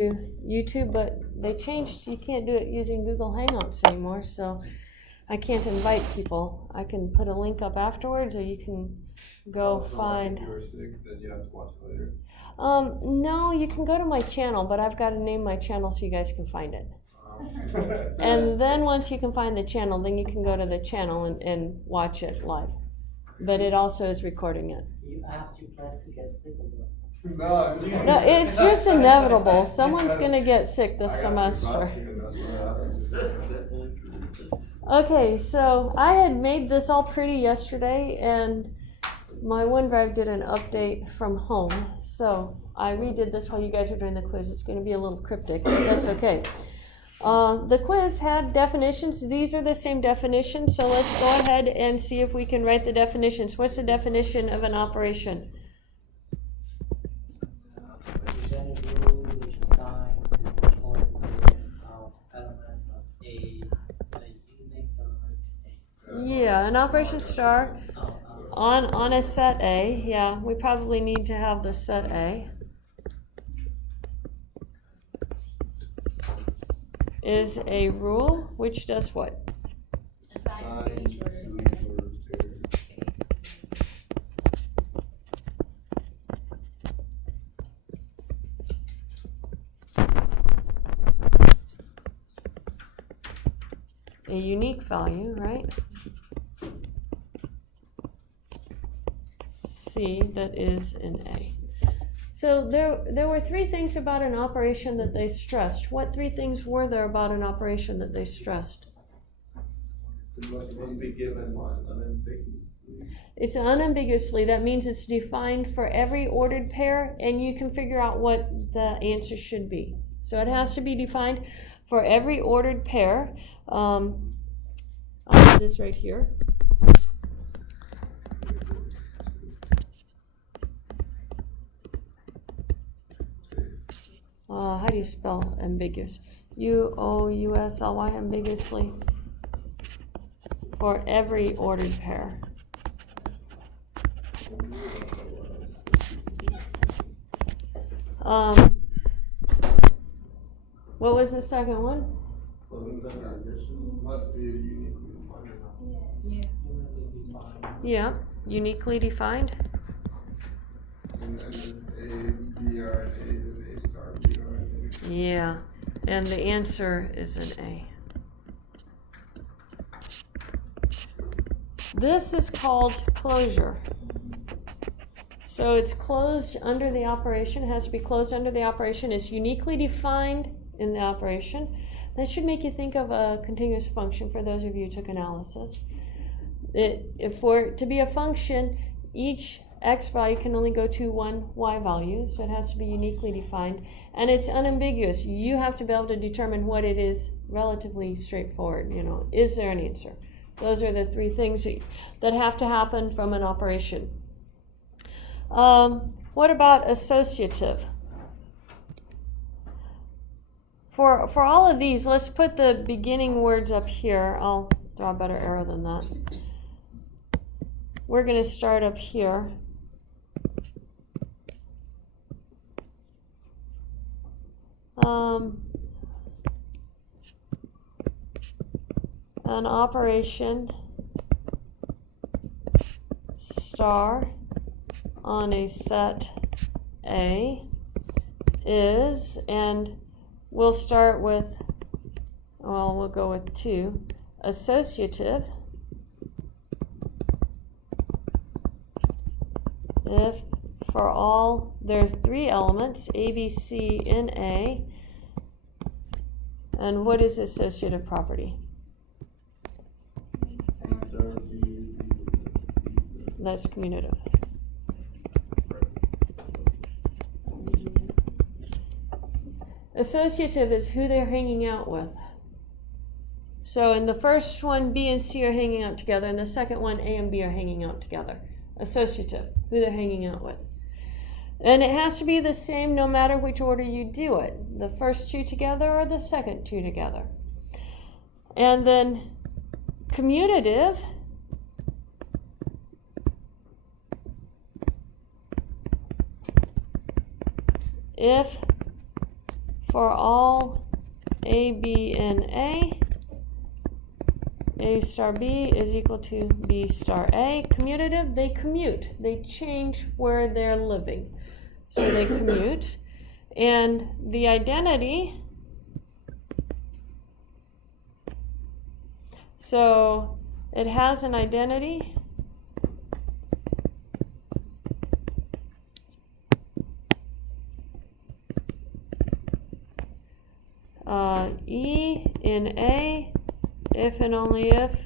YouTube, but they changed, you can't do it using Google Hangouts anymore, so I can't invite people. I can put a link up afterwards, or you can go find. If you were sick, then you have to watch it later. No, you can go to my channel, but I've got to name my channel so you guys can find it. And then once you can find the channel, then you can go to the channel and watch it live. But it also is recording it. You asked your pet to get sick of it. No, it's just inevitable. Someone's going to get sick this semester. Okay, so I had made this all pretty yesterday, and my OneDrive did an update from home. So I redid this while you guys were doing the quiz. It's going to be a little cryptic, but that's okay. The quiz had definitions. These are the same definitions, so let's go ahead and see if we can write the definitions. What's the definition of an operation? Yeah, an operation star on a set A. Yeah, we probably need to have the set A. Is a rule which does what? A unique value, right? C that is an A. So there were three things about an operation that they stressed. What three things were there about an operation that they stressed? It must be given unambiguously. It's unambiguously. That means it's defined for every ordered pair, and you can figure out what the answer should be. So it has to be defined for every ordered pair. I'll do this right here. How do you spell ambiguous? U-O-U-S-L-Y, ambiguously. For every ordered pair. What was the second one? Must be uniquely defined. Yeah, uniquely defined. And then A, B, R, A, then A star, B, R, A. Yeah, and the answer is an A. This is called closure. So it's closed under the operation, has to be closed under the operation, it's uniquely defined in the operation. That should make you think of a continuous function for those of you who took analysis. For it to be a function, each x value can only go to one y value, so it has to be uniquely defined. And it's unambiguous. You have to be able to determine what it is relatively straightforward. Is there an answer? Those are the three things that have to happen from an operation. What about associative? For all of these, let's put the beginning words up here. I'll draw a better arrow than that. We're going to start up here. An operation star on a set A is, and we'll start with, we'll go with 2, associative if for all, there are 3 elements, A, B, C, and A. And what is associative property? That's commutative. Associative is who they're hanging out with. So in the first one, B and C are hanging out together. In the second one, A and B are hanging out together. Associative, who they're hanging out with. And it has to be the same no matter which order you do it. The first 2 together or the second 2 together. And then commutative if for all A, B, and A star B is equal to B star A. Commutative, they commute. They change where they're living. So they commute. And the identity, so it has an identity. E in A, if and only if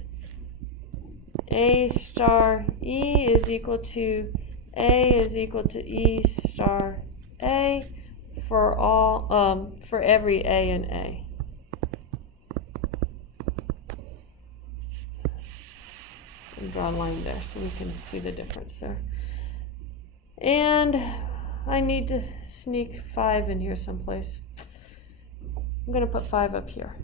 A star E is equal to A is equal to E star A for all for every A in A. And draw a line there so we can see the difference there. And I need to sneak 5 in here someplace. I'm going to put 5 up here.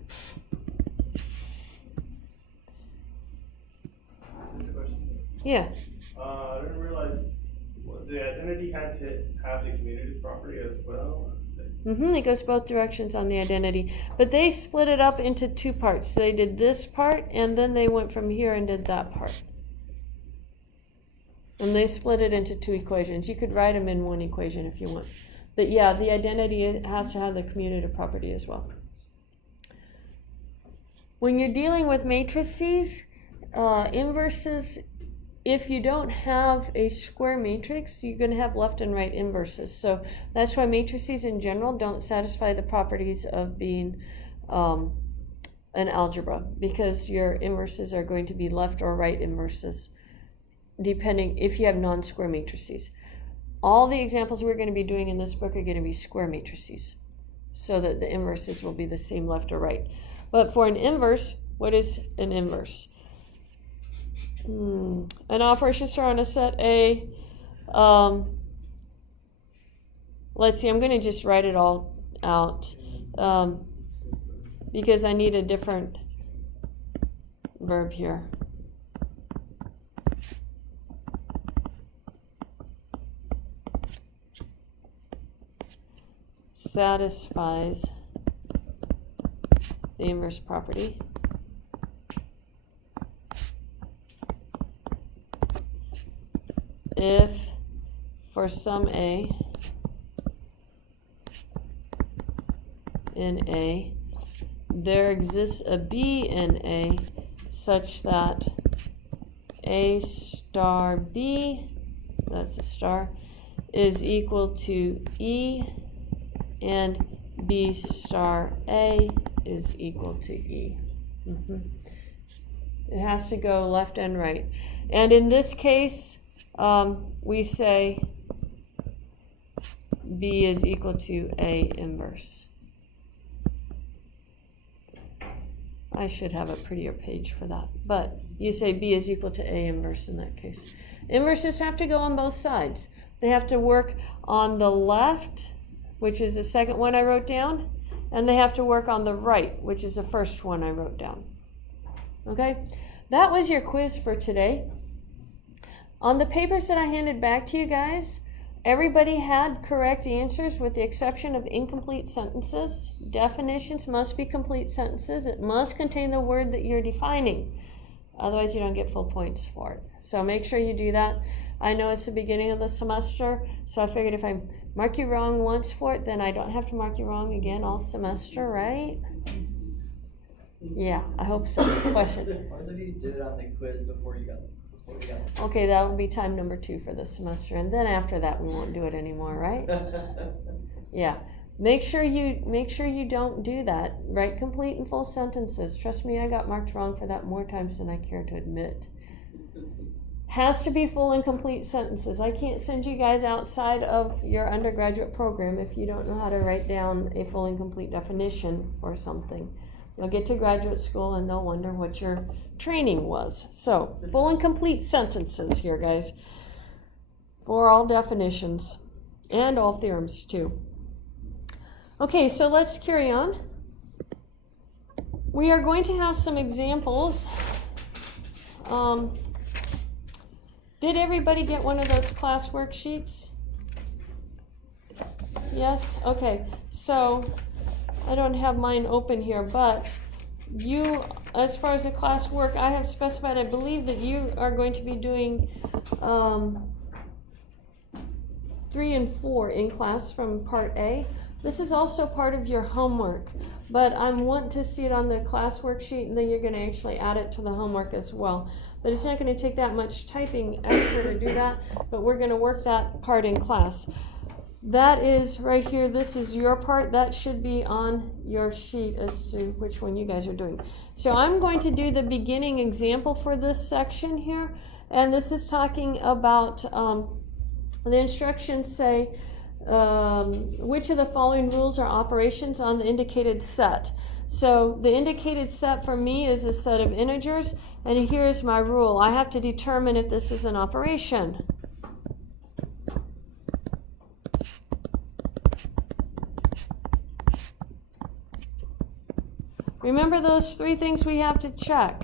Just a question. Yeah. I didn't realize the identity had to have the commutative property as well. It goes both directions on the identity. But they split it up into 2 parts. They did this part, and then they went from here and did that part. And they split it into 2 equations. You could write them in 1 equation if you want. But yeah, the identity has to have the commutative property as well. When you're dealing with matrices, inverses, if you don't have a square matrix, you're going to have left and right inverses. So that's why matrices in general don't satisfy the properties of being an algebra, because your inverses are going to be left or right inverses, depending if you have non-square matrices. All the examples we're going to be doing in this book are going to be square matrices, so that the inverses will be the same left or right. But for an inverse, what is an inverse? An operation star on a set A. Let's see, I'm going to just write it all out because I need a different verb here. Satisfies the inverse property. If for some A in A, there exists a B in A such that A star B, that's a star, is equal to E, and B star A is equal to E. It has to go left and right. And in this case, we say B is equal to A inverse. I should have a prettier page for that, but you say B is equal to A inverse in that case. Inverses have to go on both sides. They have to work on the left, which is the second one I wrote down, and they have to work on the right, which is the first one I wrote down. Okay, that was your quiz for today. On the papers that I handed back to you guys, everybody had correct answers with the exception of incomplete sentences. Definitions must be complete sentences. It must contain the word that you're defining. Otherwise, you don't get full points for it. So make sure you do that. I know it's the beginning of the semester, so I figured if I mark you wrong once for it, then I don't have to mark you wrong again all semester, right? Yeah, I hope so. Question? What if you did it on the quiz before you got it? Okay, that will be time number 2 for this semester, and then after that we won't do it anymore, right? Yeah. Make sure you don't do that. Write complete and full sentences. Trust me, I got marked wrong for that more times than I care to admit. Has to be full and complete sentences. I can't send you guys outside of your undergraduate program if you don't know how to write down a full and complete definition or something. You'll get to graduate school and they'll wonder what your training was. So, full and complete sentences here, guys, for all definitions and all theorems too. Okay, so let's carry on. We are going to have some examples. Did everybody get one of those class worksheets? Yes? Okay, so I don't have mine open here, but you, as far as the class work, I have specified, I believe that you are going to be doing 3 and 4 in class from part A. This is also part of your homework, but I want to see it on the class worksheet, and then you're going to actually add it to the homework as well. But it's not going to take that much typing extra to do that, but we're going to work that part in class. That is right here, this is your part. That should be on your sheet as to which one you guys are doing. So I'm going to do the beginning example for this section here, and this is talking about the instructions say which of the following rules are operations on the indicated set. So the indicated set for me is a set of integers, and here's my rule. I have to determine if this is an operation. Remember those 3 things we have to check.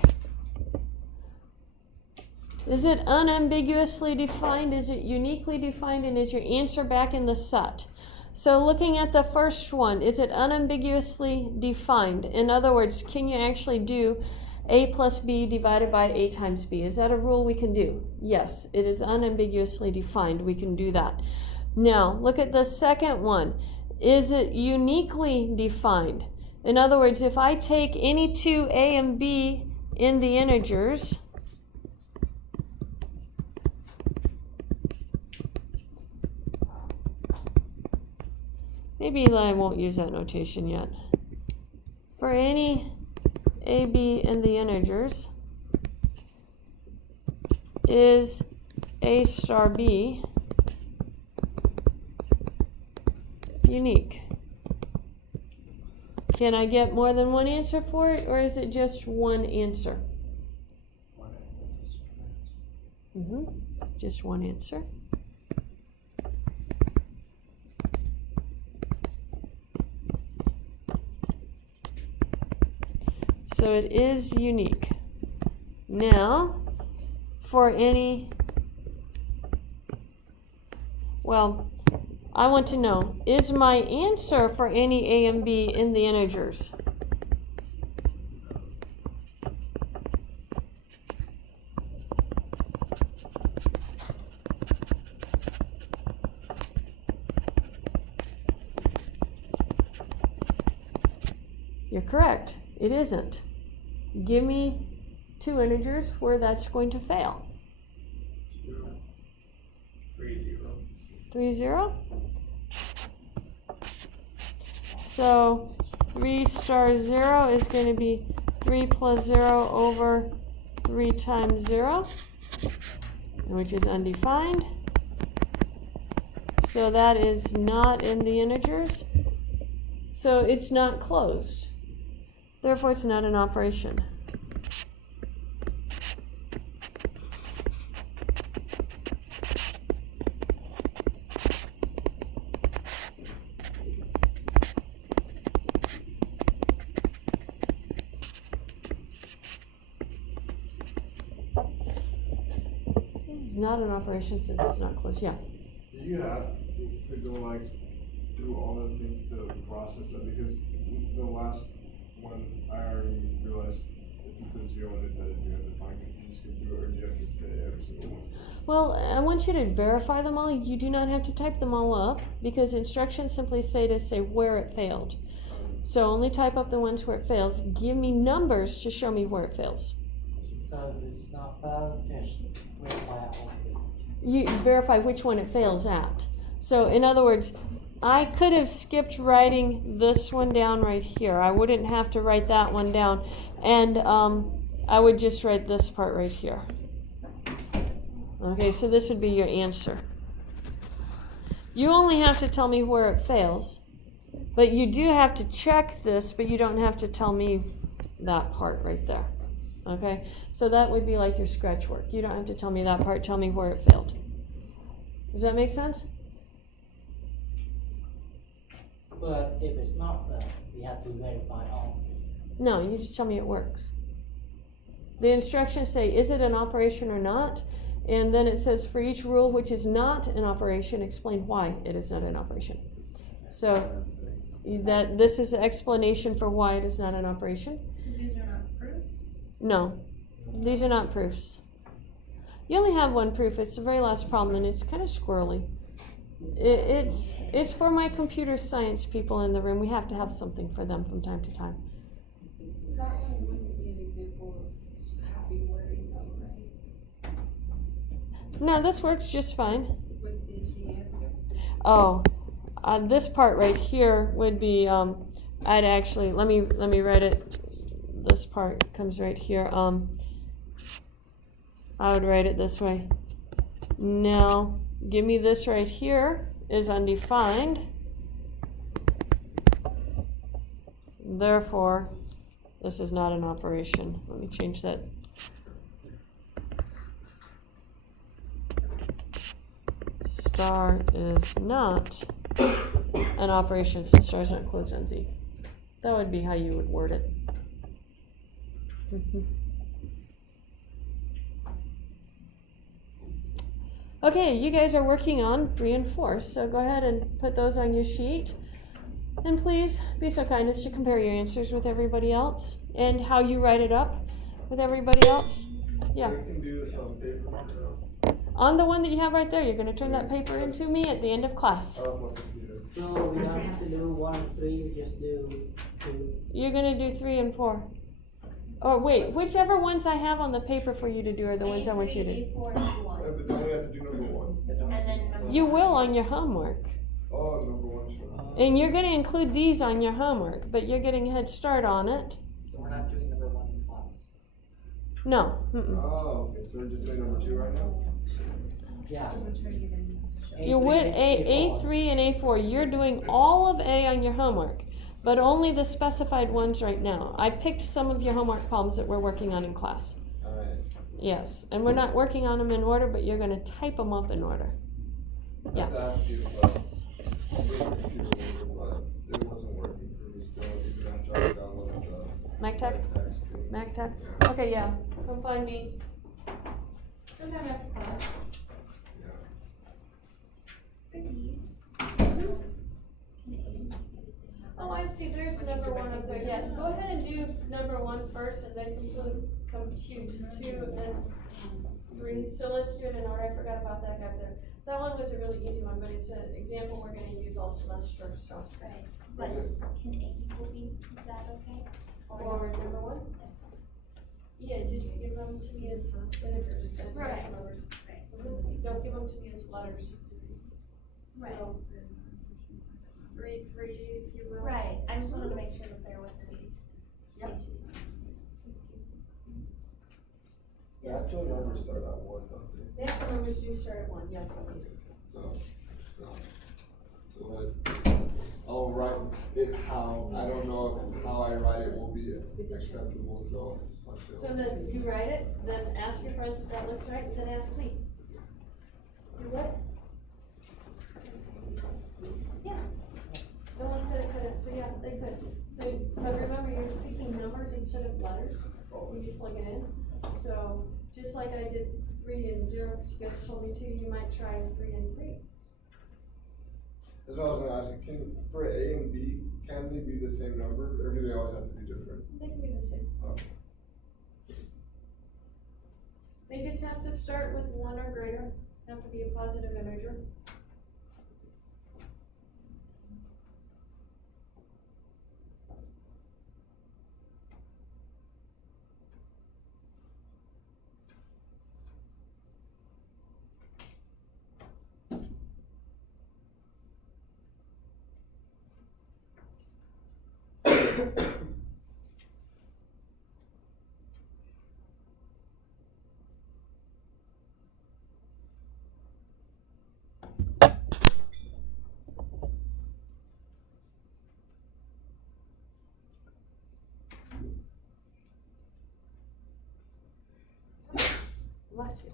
Is it unambiguously defined? Is it uniquely defined? And is your answer back in the set? So looking at the first one, is it unambiguously defined? In other words, can you actually do a plus b divided by a times b? Is that a rule we can do? Yes, it is unambiguously defined. We can do that. Now, look at the second one. Is it uniquely defined? In other words, if I take any 2 a and b in the integers, maybe I won't use that notation yet. For any a, b in the integers, is a star b unique? Can I get more than one answer for it, or is it just one answer? Just one answer. So it is unique. Now, for any, well, I want to know, is my answer for any a and b in the integers? You're correct. It isn't. Give me 2 integers where that's going to fail. 3, 0. So 3 star 0 is going to be 3 plus 0 over 3 times 0, which is undefined. So that is not in the integers. So it's not closed. Therefore, it's not an operation. Not an operation since it's not closed. Yeah. Do you have to go like through all the things to process that? Because the last one I already realized if you put 0 in it that you have to find it, you just get through it, or do you have to say every single one? Well, I want you to verify them all. You do not have to type them all up because instructions simply say to say where it failed. So only type up the ones where it fails. Give me numbers to show me where it fails. So if it's not valid, just verify it. You verify which one it fails at. So in other words, I could have skipped writing this one down right here. I wouldn't have to write that one down. And I would just write this part right here. Okay, so this would be your answer. You only have to tell me where it fails. But you do have to check this, but you don't have to tell me that part right there. Okay, so that would be like your scratch work. You don't have to tell me that part, tell me where it failed. Does that make sense? But if it's not valid, we have to verify all. No, you just tell me it works. The instructions say, is it an operation or not? And then it says, for each rule which is not an operation, explain why it is not an operation. So, that this is the explanation for why it is not an operation. So these are not proofs? No, these are not proofs. You only have one proof. It's the very last problem, and it's kind of squirrely. It's for my computer science people in the room. We have to have something for them from time to time. That one wouldn't be an example of happy wording though, right? No, this works just fine. What is the answer? Oh, this part right here would be, I'd actually, let me write it. This part comes right here. I would write it this way. Now, give me this right here is undefined. Therefore, this is not an operation. Let me change that. Star is not an operation since star is not closed on Z. That would be how you would word it. Okay, you guys are working on 3 and 4, so go ahead and put those on your sheet. And please be so kind as to compare your answers with everybody else and how you write it up with everybody else. Yeah. We can do this on paper now. On the one that you have right there, you're going to turn that paper into me at the end of class. I love my computer. So we don't have to do 1 and 3, we just do 2. You're going to do 3 and 4. Oh, wait, whichever ones I have on the paper for you to do are the ones I want you to do. A4, Yeah, A1. but don't we have to do number 1? And then number You one. will on your homework. Oh, number 1, sure. And you're going to include these on your homework, but you're getting a head start on it. So we're not doing number 1 in class. No. Mm-mm. Oh, okay, so we're just doing number 2 right now? Yeah. You would A3 and A4. You're doing all of A on your homework, but only the specified ones right now. I picked some of your homework problems that we're working on in class. Alright. Yes, and we're not working on them in order, but you're going to type them up in order. I Yeah. have to ask you about the computer later, but it wasn't working for me still. You could have to download the MacTech? text thing. MacTech? Okay, yeah. Come find me sometime after class. Yeah. For these. Oh, I see. There's number 1 up there. Yeah, go ahead and do number 1 first, and then compute 2 and then 3. So let's do it in order. I forgot about that guy there. That one was a really easy one, but it's an example we're going to use all semester. So, Right, but can A equal B, is that okay? or number 1. Yes. Yeah, just give them to me as integers, as Right. natural numbers. Right. Don't give them to me as letters. Right. So, 3, if you will. Right, I just wanted to make sure that there wasn't any. Yep. The actual numbers start at 1, don't they? The actual numbers do start at 1, yes, indeed. So, it's not. So I'll write it how, I don't know if how I write it will be acceptable, so. So then you write it, then ask your friends if that looks right, and then ask me. You what? Yeah. No one said it couldn't, so yeah, they could. So, but remember, you're picking numbers instead of letters when you plug it in. So, just like I did 3 and 0, because you guys told me to, you might try 3 and 3. That's what I was gonna ask you, for A and B, can they be the same number, or do they always have to be different? They can be the same. Okay. They just have to start with 1 or greater, have to be a positive integer. Bless you.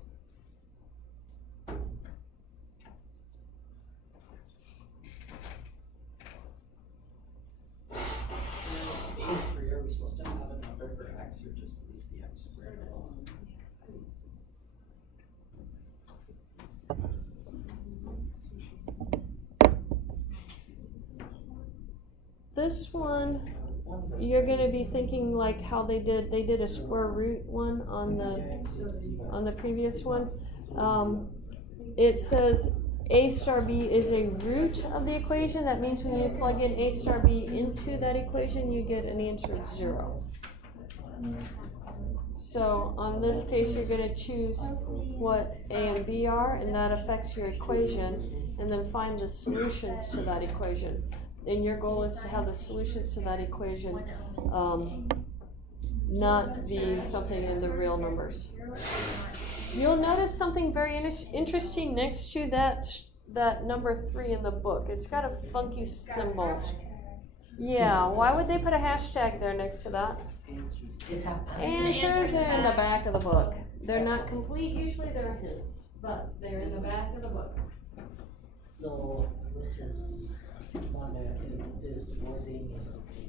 A3, are we supposed to have a number for x or just leave the x squared alone? this one, you're gonna be thinking like how they did a square root one on the previous one. It says a star b is a root of the equation. That means when you plug in a star b into that equation, you get an answer of 0. So on this case, you're gonna choose what a and b are, and that affects your equation, and then find the solutions to that equation. And your goal is to have the solutions to that equation not be something in the real numbers. You'll notice something very interesting next to that number 3 in the book. It's got a funky symbol. Yeah, why would they put a hashtag there next to that? Answers are in the back of the book. They're not complete, usually they're hints, but they're in the back of the book. So, which is wonder if this wording is okay.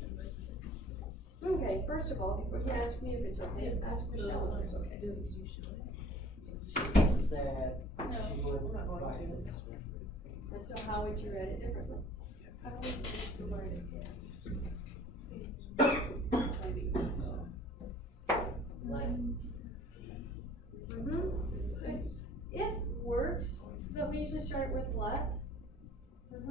Okay, first of all, before you ask me if it's okay, ask Michelle if it's okay. She said she would write it. And so how would you write it differently? How would you use the word? Like, If works, but we usually start with let. And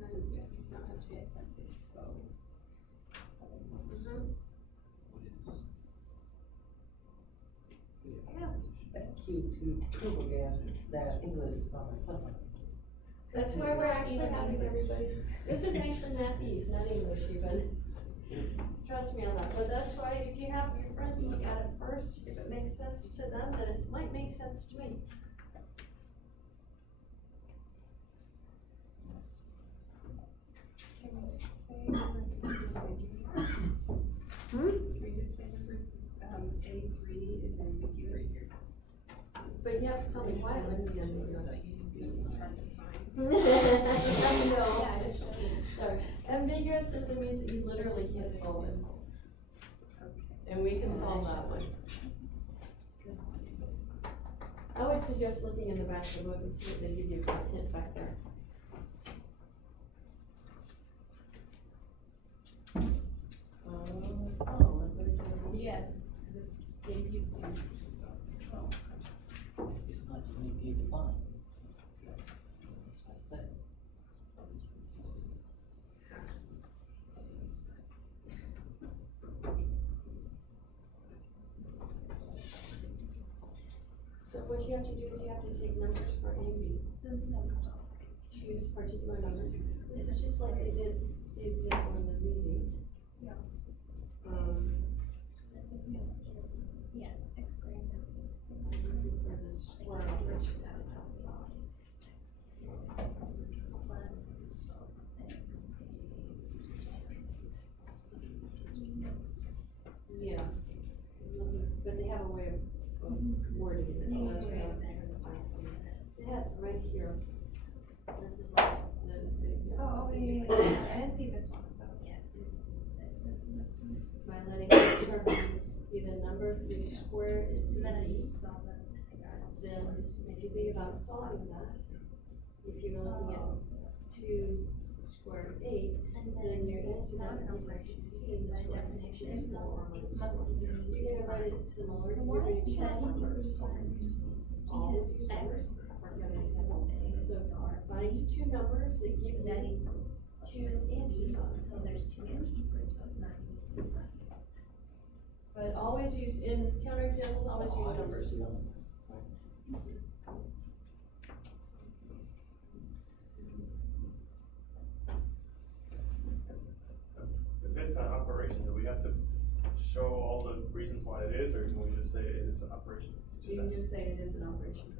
then yes, we not touch it, that's it, so. that's cute to against that English is not my first language. That's why we're actually having everybody. This is actually Math East, not English even. Trust me on that. But that's why if you have your friends look at it first, if it makes sense to them, then it might make sense to me. Can we just say number 3 is ambiguous? Can we just say number, A3 is ambiguous? But you have to tell me why it would be ambiguous. It's hard to find. I know. Sorry. Ambiguous simply means that you literally can't solve it. And we can solve that one. I would suggest looking in the back of the book and see if they give you a hint back there. Yeah, because it's, they use the same features also. It's not uniquely defined. That's what I said. So what you have to do is you have to take numbers for A and B. Choose particular numbers. This is just like they did the example in the reading. Yeah. Yeah, X squared minus X For the square operations. plus Yeah. But they have a way of wording it. So that's what I was trying to find. They have it right here. This is like the example. Oh, yeah. I didn't see this one, so. By letting this term be the number 3 squared is So then I B. just solve that, I got it. Then if you think about solving that, if you're looking at 2 squared 8, then your answer that would be 16 squared 6 is 4 You're gonna write it similar. You're gonna choose numbers. Always use numbers. So find 2 numbers that give That you equals 2 answers on it. So there's 2 answers for it, so it's not even. But always use, in counterexamples, always use numbers. If it's an operation, do we have to show all the reasons why it is, or can we just say it is an operation? You can just say it is an operation.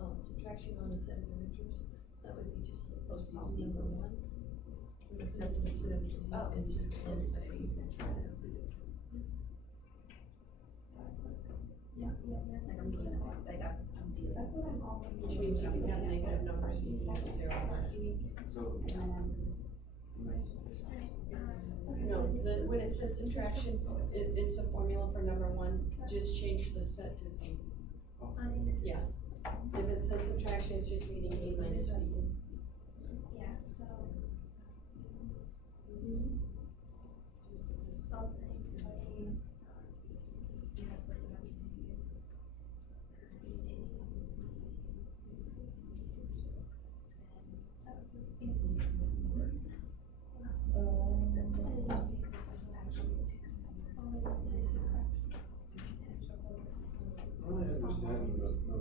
Oh, subtraction on the set of integers, that would be just like this is number one. Except instead of two, it's Like I'm looking at, like I'm dealing. which means you can have negative numbers, you can have zero. No, when it says subtraction, it's a formula for number one, just change the set to Z. Yeah, if it says subtraction, it's just meaning A minus B. Yeah, so. So I'll say, I don't really understand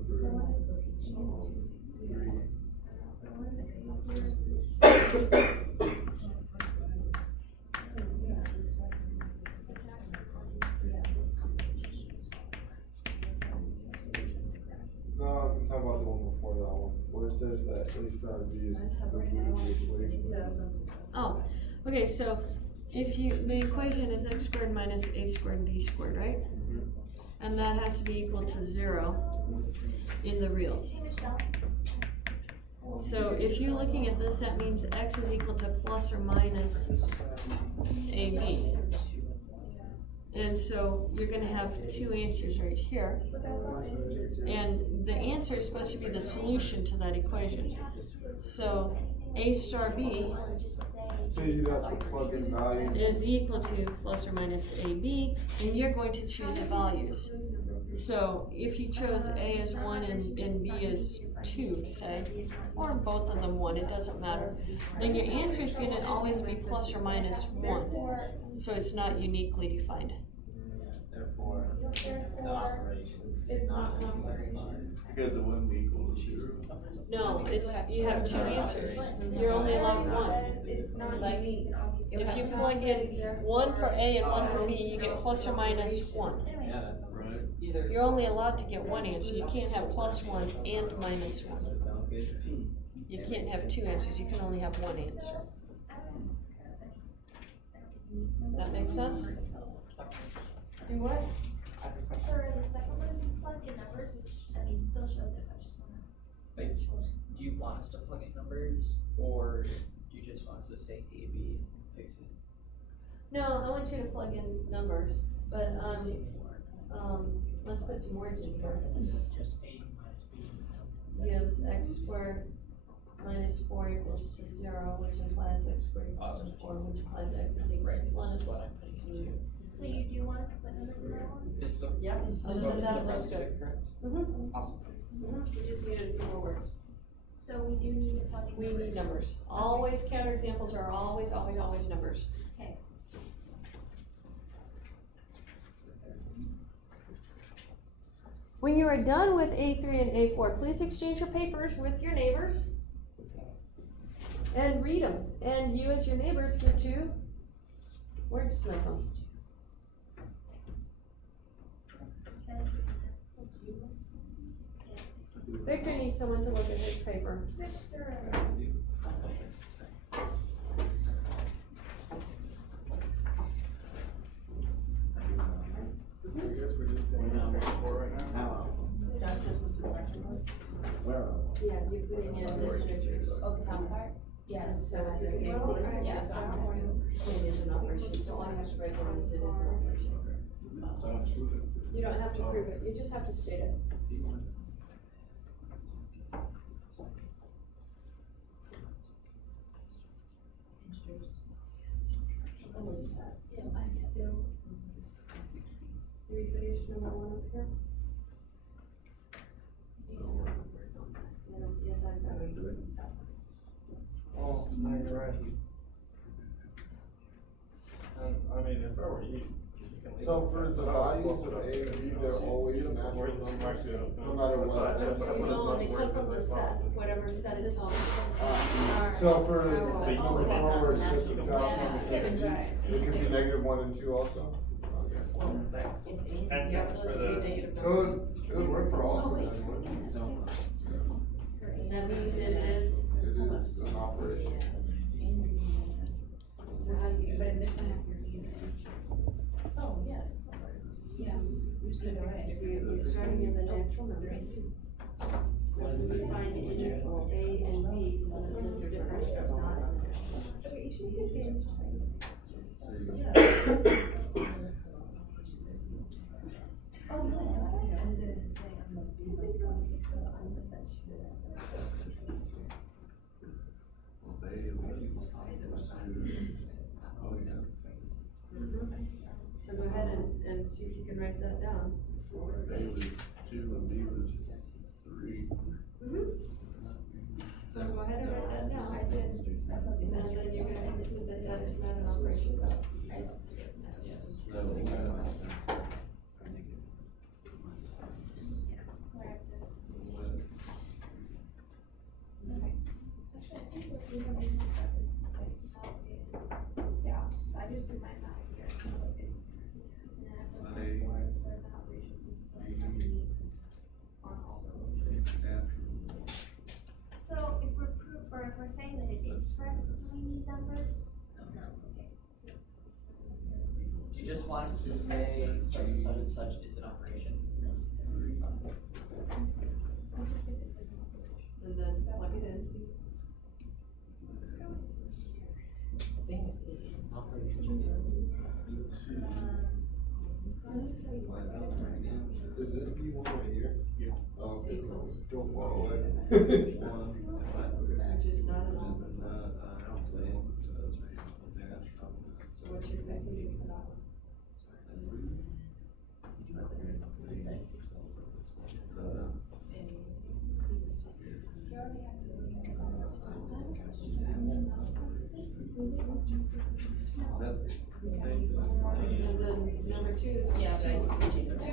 the number. No, I'm talking about the one before that one, where it says that A star B is the root of the equation. Oh, okay, so if the equation is x squared minus a squared b squared, right? And that has to be equal to 0 in the reals. So if you're looking at this, that means x is equal to plus or minus ab. And so you're gonna have two answers right here. And the answer is supposed to be the solution to that equation. So a star b So you'd have to plug in values. is equal to plus or minus AB, and you're going to choose the values. So if you chose A as 1 and B as 2, say, or both of them 1, it doesn't matter, then your answer is going to always be plus or minus 1. So it's not uniquely defined. Therefore, the operation is not defined. Because it wouldn't be equal to 0. No, it's, you have two answers. You're only allowed one. it's not Like, unique, and obviously. If you plug in 1 for A and 1 for B, you get plus or minus 1. Yeah, that's right. You're only allowed to get one answer. You can't have plus 1 and minus 1. Sounds good. You can't have two answers. You can only have one answer. That makes sense? Do what? For the second one, you plug in numbers, which, I mean, still shows it, but just wanna. Like, do you want us to plug in numbers, or do you just want us to say A, B, and fix it? No, I want you to plug in numbers, but, let's put some words in here. Just A minus B. Gives x squared minus 4 equals to 0, which implies x squared equals to 4, which implies x is equal Right, to 1. this is what I'm putting into. So you do want us to put numbers in that one? Is the, Yeah, so other is than the that, looks rest of good. it correct? Awesome. We just needed a few more words. So we do need to plug in We numbers. need numbers. Always counterexamples are always, always, always numbers. Okay. When you are done with A3 and A4, please exchange your papers with your neighbors and read them. And you as your neighbors get to wordsmith them. Victor needs someone to look at his paper. I guess we're just taking a check for right now. That's just the subtraction words. Where are we? Yeah, you put in as integers. Oh, the top part? Yes, so the example, yeah, it's operation. It is an operation, so all you have to write down is it is an operation. You don't have to prove it, you just have to state it. I still. Did we finish number 1 up here? Yeah, that got it. Actually, No matter that's what. why I put as No, much they words come from the as I set, possibly. whatever set it tells us. So for number 4 where it says subtraction, it says it could be -1 and 2 also? Okay. Thanks. If And Yeah, thanks those for would be the, negative So numbers. it would work for all of Oh, them wait. then, wouldn't it? And that means it is, It is an operation. so how do you, But this one has to be. oh, yeah. Yeah. So you're starting in the natural numbers. So we find it equal A and B, so that this difference is not in the natural. Okay, you should get it. Oh, no. So go ahead and see if you can write that down. A was 2 and B was 3. So go ahead and write that down. And then you're gonna conclude that that is not an operation. So, Yeah, I just did my math here. And then I have to find where it starts operations and stuff underneath on all the locations. So if we're or if we're saying that it is correct, do we need numbers? No. Okay. do you just want us to say such and such and such is an operation? I'll just say that there's an operation. And then plug it in. I think it's the operation. Is this B1 right here? Yeah. Oh, okay, cool. It's still far away. Which is not an operation. So what's your conclusion for that one? And then number 2 is, Yeah, two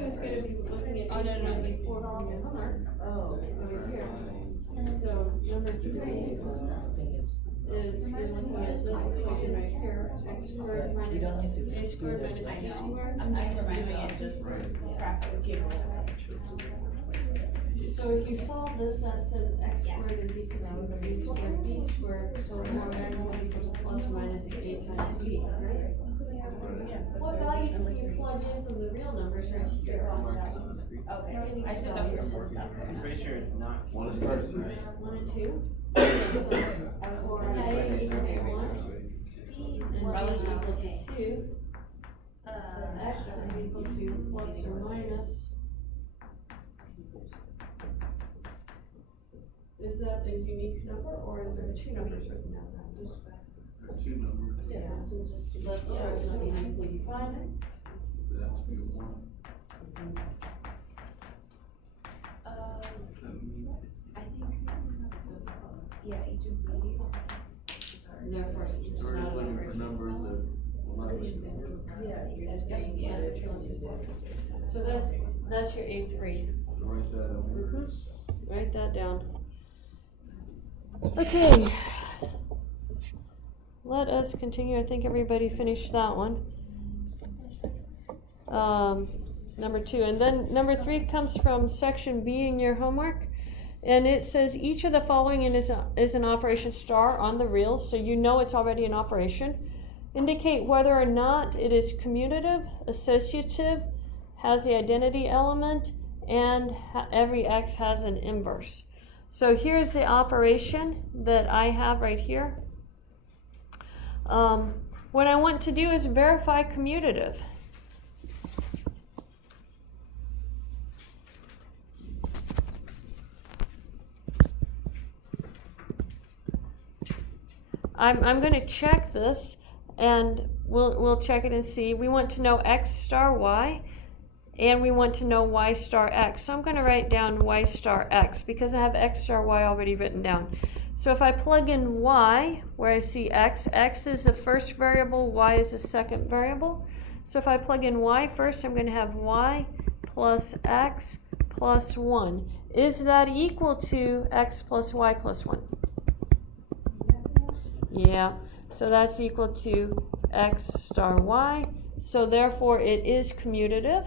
is gonna be looking at A4 from your homework. Oh. Over here. So number 3 I think it's. is you're looking at this equation right here, x squared We minus don't need to a squared do this minus right b now. squared. I'm doing it just for practice. So if you solve this, that says x squared is equal to b squared, so 4x is equal to plus or minus a times b, right? What values can you plug in from the real numbers right here on that one? Okay, I should know yours is that's I'm pretty sure it's not. One is first. 1 and 2. For a equal to 1, B, and b is equal to 2, x is equal to plus or minus. Is that a unique number, or is there 2 numbers written down there? 2 numbers. Yeah. Let's start with not uniquely defined. That's B1. I think, yeah, each of these. Therefore, it's just So we're not just an looking for operation. numbers that will not be. Yeah, you're just Yep, saying, that's what you'll need to do. So that's your A3. So write that down. Write that down. Okay. Let us continue. I think everybody finished that one. Number 2. And then number 3 comes from section B in your homework. And it says each of the following is an operation star on the reals, so you know it's already an operation. Indicate whether or not it is commutative, associative, has the identity element, and every x has an inverse. So here's the operation that I have right here. What I want to do is verify commutative. I'm going to check this, and we'll check it and see. We want to know x star y, and we want to know y star x. So I'm going to write down y star x because I have x star y already written down. So if I plug in y, where I see x, x is the first variable, y is the second variable. So if I plug in y first, I'm going to have y plus x plus 1. Is that equal to x plus y plus 1? Yeah, so that's equal to x star y. So therefore it is commutative.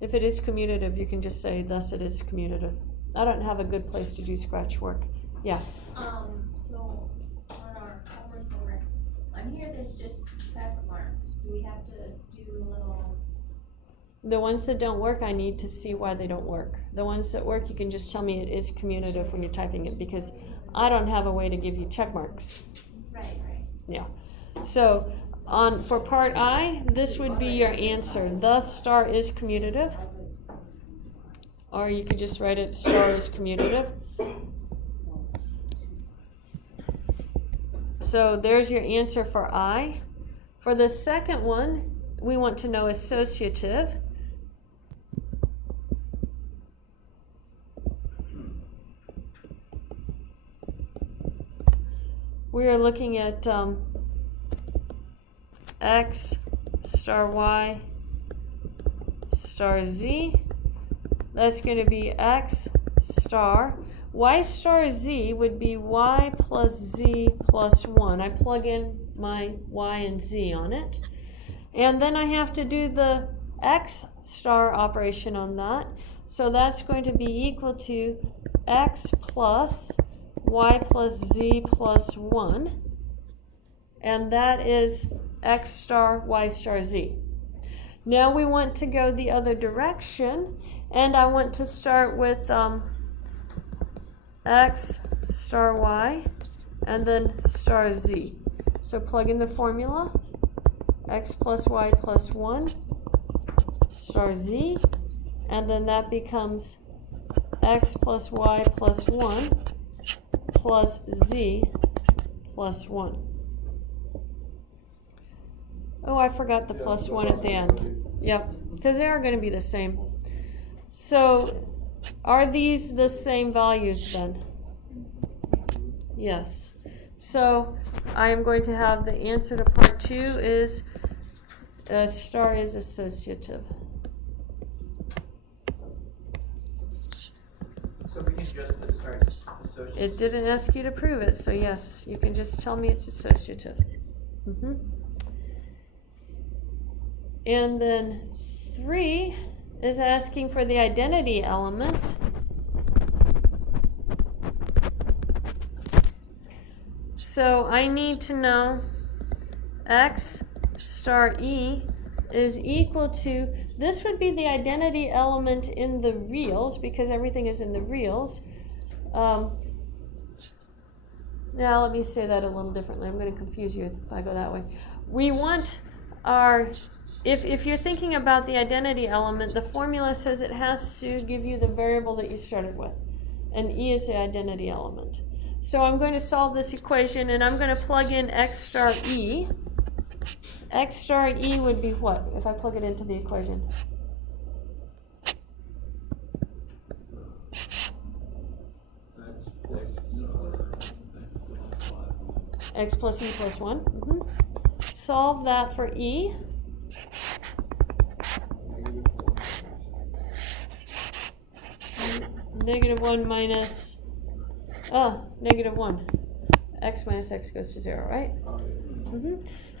If it is commutative, you can just say, thus it is commutative. I don't have a good place to do scratch work. Yeah. So on our homework, on here there's just check marks. Do we have to do little? The ones that don't work, I need to see why they don't work. The ones that work, you can just tell me it is commutative when you're typing it, because I don't have a way to give you check marks. Right. Yeah. So for part I, this would be your answer. Thus star is commutative. Or you could just write it star is commutative. So there's your answer for I. For the second one, we want to know associative. We are looking at x star y star z. That's going to be x star. Y star z would be y plus z plus 1. I plug in my y and z on it. And then I have to do the x star operation on that. So that's going to be equal to x plus y plus z plus 1. And that is x star y star z. Now we want to go the other direction. And I want to start with x star y and then star z. So plug in the formula. X plus y plus 1 star z. And then that becomes x plus y plus 1 plus z plus 1. Oh, I forgot the plus 1 at the end. Yep, because they are going to be the same. So, are these the same values then? Yes. So, I am going to have the answer to part 2 is star is associative. So we can just put star associative. It didn't ask you to prove it, so yes, you can just tell me it's associative. And then 3 is asking for the identity element. So I need to know x star e is equal to, this would be the identity element in the reals, because everything is in the reals. Now let me say that a little differently. I'm going to confuse you if I go that way. We want our, if you're thinking about the identity element, the formula says it has to give you the variable that you started with. And e is the identity element. So I'm going to solve this equation, and I'm going to plug in x star e. X star e would be what, if I plug it into the equation? X plus e plus 1. Solve that for e. -1 minus, -1. X minus x goes to 0, right?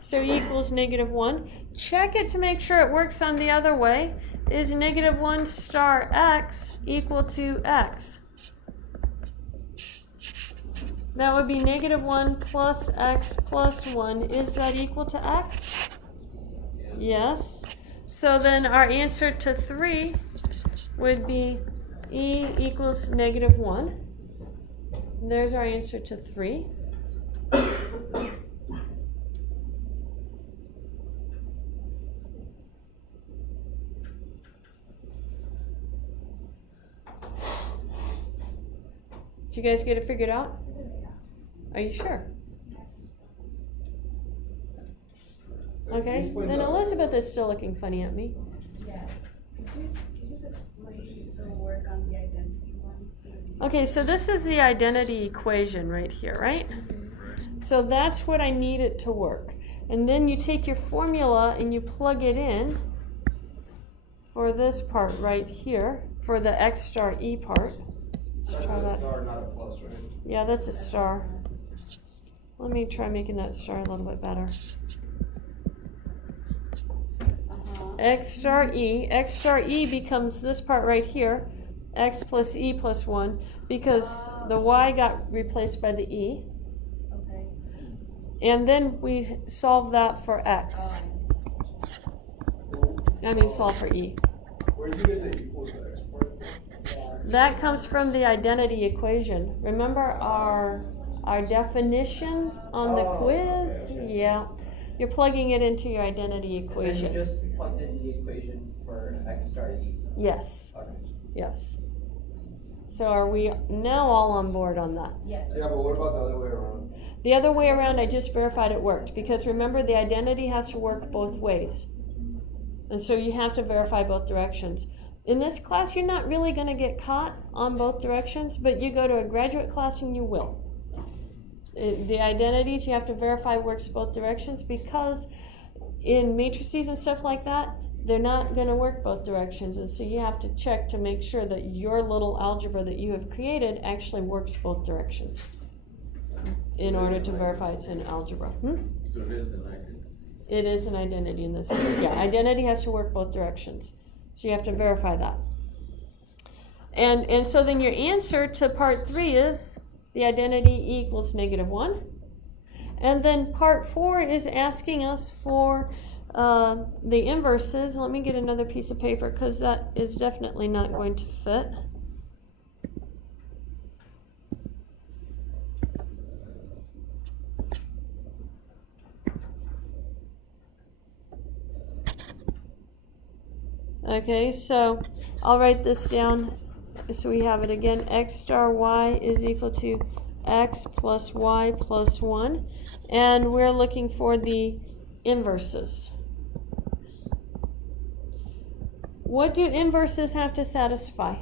So e equals -1. Check it to make sure it works on the other way. Is -1 star x equal to x? That would be -1 plus x plus 1. Is that equal to x? Yes. So then our answer to 3 would be e equals -1. And there's our answer to 3. Did you guys get it figured out? Are you sure? Okay, then Elizabeth is still looking funny at me. Yes. Could you just explain the work on the identity one? Okay, so this is the identity equation right here, right? So that's what I need it to work. And then you take your formula and you plug it in for this part right here, for the x star e part. That's try a that. star, not a plus, right? Yeah, that's a star. Let me try making that star a little bit better. X star e becomes this part right here, x plus e plus 1, because the y got replaced by the e. Okay. And then we solve that for x. Solve for e. Where'd you get the equals to x part? That comes from the identity equation. Remember our definition on the quiz? Okay. Yeah. You're plugging it into your identity And then equation. you just plugged in the equation for x star e. Yes. Okay. Yes. So are we now all on board on that? Yes. Yeah, but what about the other way around? The other way around, I just verified it worked, because remember, the identity has to work both ways. And so you have to verify both directions. In this class, you're not really going to get caught on both directions, but you go to a graduate class and you will. The identities you have to verify works both directions, because in matrices and stuff like that, they're not going to work both directions. And so you have to check to make sure that your little algebra that you have created actually works both directions in order to verify it's in algebra. So it is an identity. It is an identity in this case. Yeah, identity has to work both directions. So you have to verify that. And so then your answer to part 3 is the identity equals -1. And then part 4 is asking us for the inverses. Let me get another piece of paper, because that is definitely not going to fit. Okay, so I'll write this down so we have it again. X star y is equal to x plus y plus 1. And we're looking for the inverses. What do inverses have to satisfy?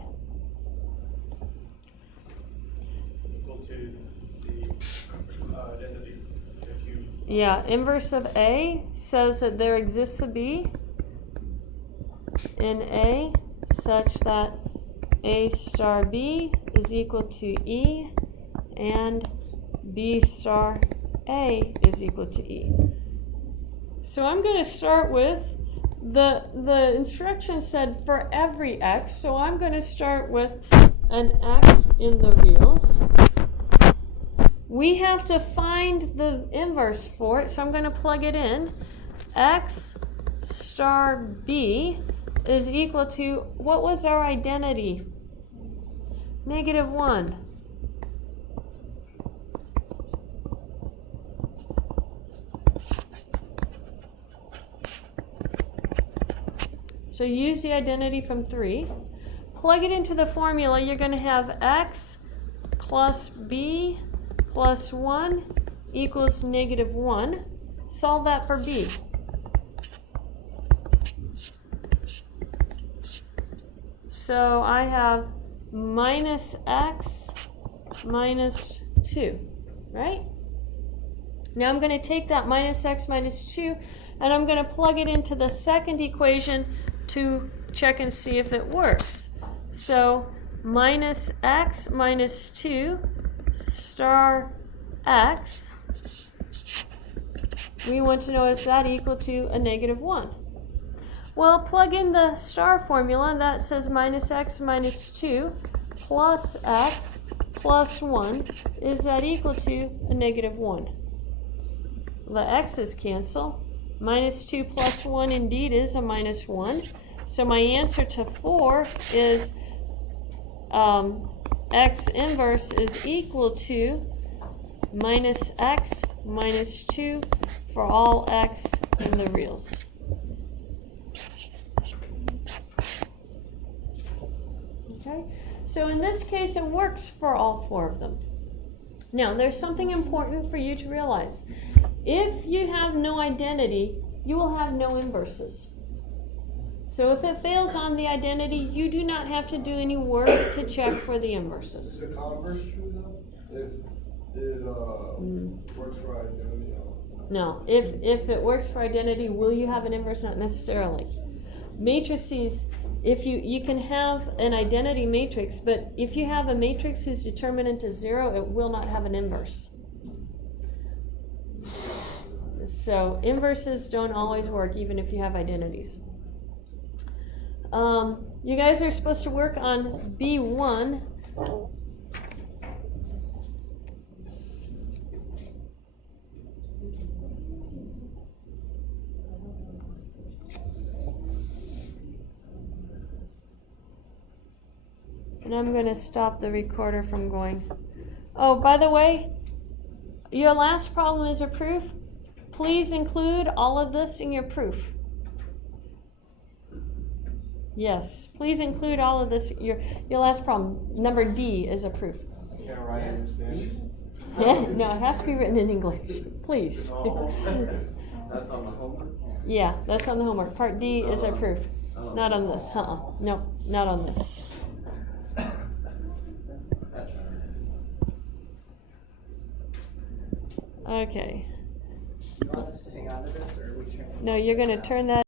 Equal to the identity. If you Yeah, inverse of A says that there exists a B in A such that A star B is equal to E and B star A is equal to E. So I'm going to start with the instruction said for every x, so I'm going to start with an x in the reals. We have to find the inverse for it, so I'm going to plug it in. X star B is equal to, what was our identity? -1. So use the identity from 3. Plug it into the formula. You're going to have x plus b plus 1 equals -1. Solve that for b. So I have minus x minus 2, right? Now I'm going to take that minus x minus 2 and I'm going to plug it into the second equation to check and see if it works. So minus x minus 2 star x, we want to know, is that equal to a -1? Well, plug in the star formula. That says minus x minus 2 plus x plus 1. Is that equal to a -1? The x's cancel. Minus 2 plus 1 indeed is a -1. So my answer to 4 is x inverse is equal to minus x minus 2 for all x in the reals. Okay, so in this case it works for all 4 of them. Now there's something important for you to realize. If you have no identity, you will have no inverses. So if it fails on the identity, you do not have to do any work to check for the inverses. Is the converse true though? it, works for identity. No, if it works for identity, will you have an inverse? Not necessarily. Matrices, if you can have an identity matrix, but if you have a matrix whose determinant is 0, it will not have an inverse. So inverses don't always work, even if you have identities. You guys are supposed to work on B1. And I'm going to stop the recorder from going. Oh, by the way, your last problem is a proof. Please include all of this in your proof. Yes, please include all of this. Your last problem, number D, is a proof. Can't write it in Spanish. No, it has to be written in English, please. That's on the homework? Yeah, that's on the homework. Part D is a proof. Not on this. No, not on this. Okay. You want us to hang on to this, or are we trying? No, you're going to turn that